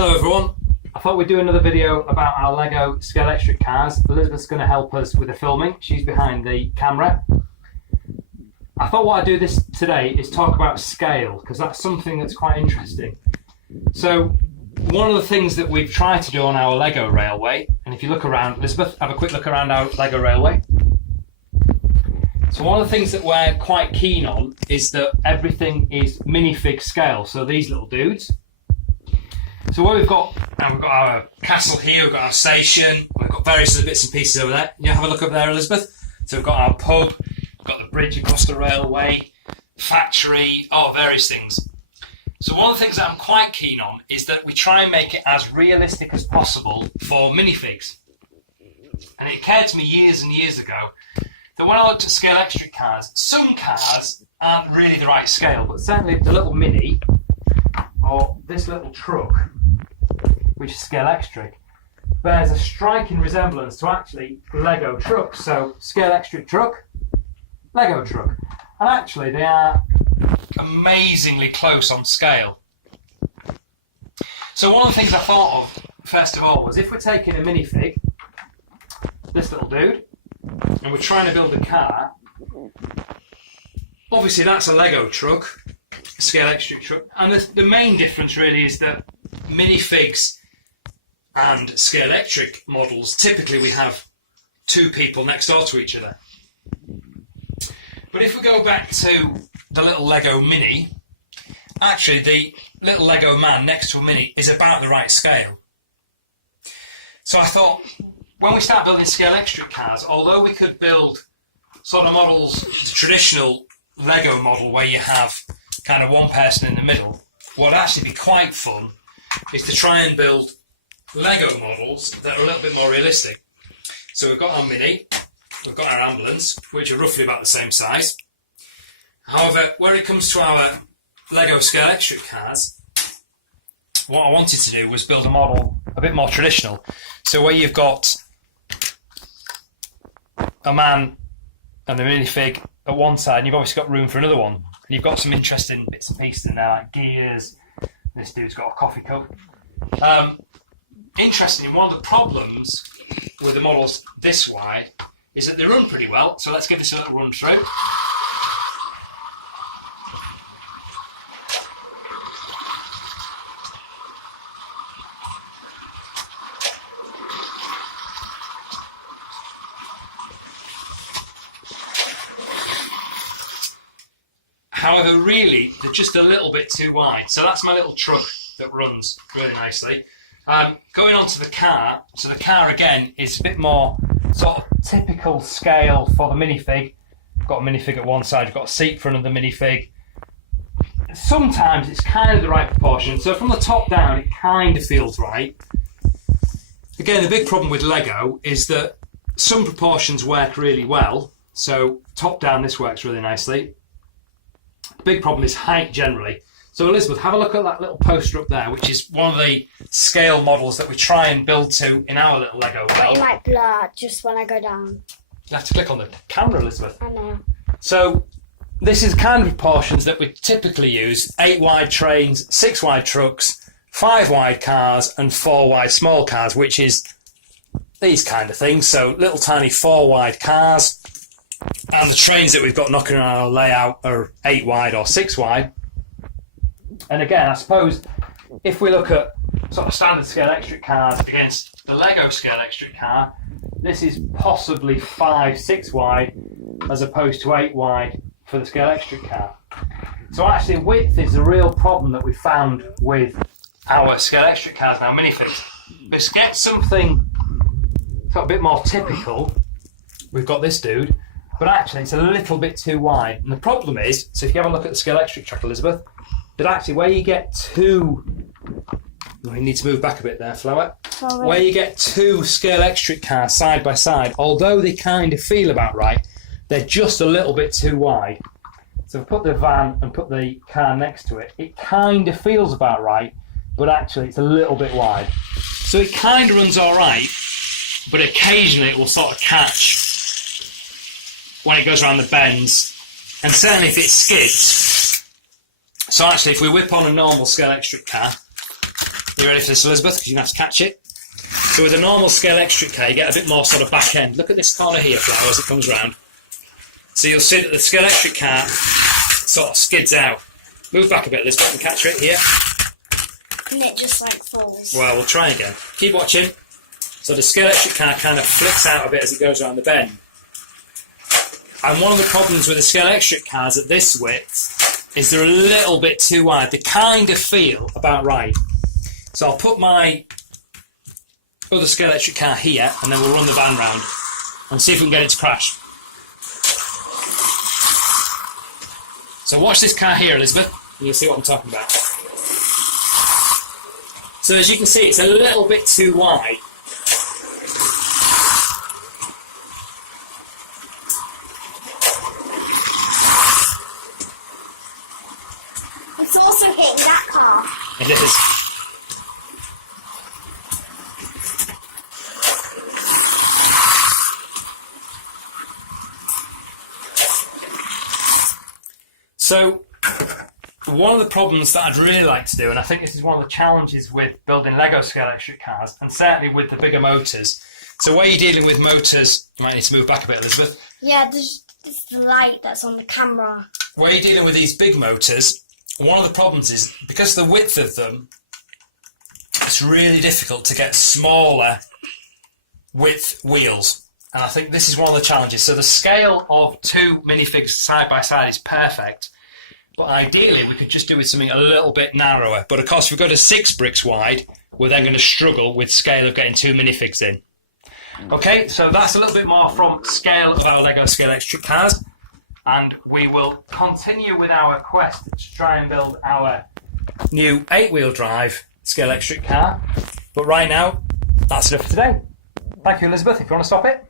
Hello everyone, I thought we'd do another video about our Lego Scalextric cars. Elizabeth's going to help us with the filming, she's behind the camera. I thought what I'd do this today is talk about scale, because that's something that's quite interesting. So one of the things that we've tried to do on our Lego railway, and if you look around, Elizabeth, have a quick look around our Lego railway. So one of the things that we're quite keen on is that everything is minifig scale, so these little dudes. So what we've got our castle here, we've got our station, we've got various other bits and pieces over there. You have a look up there, Elizabeth. So we've got our pub, we've got the bridge across the railway, factory, various things. So one of the things that I'm quite keen on is that we try and make it as realistic as possible for minifigs. And it occurred to me years and years ago that when I looked at Scalextric cars, some cars aren't really the right scale, but certainly the little Mini, or this little truck, which is Scalextric, bears a striking resemblance to actually Lego trucks. So Scalextric truck, Lego truck. And actually they are amazingly close on scale. So one of the things I thought of, first of all, was if we're taking a minifig, this little dude, and we're trying to build a car, obviously that's a Lego truck, a Scalextric truck, and the main difference really is that minifigs and Scalextric models, typically we have two people next door to each other. But if we go back to the little Lego Mini, actually the little Lego man next to a Mini is about the right scale. So I thought, when we start building Scalextric cars, although we could build sort of models, the traditional Lego model where you have kind of one person in the middle, what would actually be quite fun is to try and build Lego models that are a little bit more realistic. So we've got our Mini, we've got our ambulance, which are roughly about the same size. However, when it comes to our Lego Scalextric cars, what I wanted to do was build a model a bit more traditional. So where you've got a man and the minifig at one side, and you've obviously got room for another one. And you've got some interesting bits and pieces in there, like gears. This dude's got a coffee cup. Interestingly, one of the problems with the models this wide is that they run pretty well. So let's give this a little run through. However, really, they're just a little bit too wide. So that's my little truck that runs really nicely. Going on to the car, so the car again is a bit more sort of typical scale for the minifig. You've got a minifig at one side, you've got a seat for another minifig. Sometimes it's kind of the right proportion, so from the top down it kind of feels right. Again, the big problem with Lego is that some proportions work really well, so top down this works really nicely. The big problem is height generally. So Elizabeth, have a look at that little poster up there, which is one of the scale models that we try and build to in our little Lego world. It might blur just when I go down. You have to click on the camera, Elizabeth. I know. So this is kind of proportions that we typically use: 8 wide trains, 6 wide trucks, 5 wide cars, and 4 wide small cars, which is these kind of things. So little tiny 4 wide cars, and the trains that we've got knocking around our layout are 8 wide or 6 wide. And again, I suppose if we look at sort of standard Scalextric cars against the Lego Scalextric car, this is possibly 5, 6 wide as opposed to 8 wide for the Scalextric car. So actually width is the real problem that we found with our Scalextric cars now, minifigs. But to get something sort of a bit more typical, we've got this dude, but actually it's a little bit too wide. And the problem is, so if you have a look at the Scalextric truck, Elizabeth, but actually where you get two, we need to move back a bit there, Flower. Sorry. Where you get two Scalextric cars side by side, although they kind of feel about right, they're just a little bit too wide. So put the van and put the car next to it, it kind of feels about right, but actually it's a little bit wide. So it kind of runs all right, but occasionally it will sort of catch when it goes around the bends, and certainly if it skids. So actually if we whip on a normal Scalextric car, You ready for this, Elizabeth? Because you're going to have to catch it. So with a normal Scalextric car, you get a bit more sort of back end. Look at this corner here, Flower, as it comes round. So you'll see that the Scalextric car sort of skids out. Move back a bit, Elizabeth, and catch it here. And it just like falls. Well, we'll try again. Keep watching. So the Scalextric car kind of flicks out a bit as it goes around the bend. And one of the problems with the Scalextric cars at this width is they're a little bit too wide. They kind of feel about right. So I'll put my other Scalextric car here, and then we'll run the van round and see if we can get it to crash. So watch this car here, Elizabeth, and you'll see what I'm talking about. So as you can see, it's a little bit too wide. It's also hitting that car. It is. So, one of the problems that I'd really like to do, and I think this is one of the challenges with building Lego Scalextric cars, and certainly with the bigger motors. So where you're dealing with motors, you might need to move back a bit, Elizabeth. Yeah, there's the light that's on the camera. Where you're dealing with these big motors, one of the problems is, because of the width of them, it's really difficult to get smaller width wheels. And I think this is one of the challenges. So the scale of two minifigs side by side is perfect. But ideally, we could just do with something a little bit narrower. But of course, if we go to 6 bricks wide, we're then going to struggle with scale of getting two minifigs in. Okay, so that's a little bit more from scale of our Lego Scalextric cars. And we will continue with our quest to try and build our new 8-wheel drive Scalextric car. But right now, that's enough for today. Thank you, Elizabeth, if you want to stop it.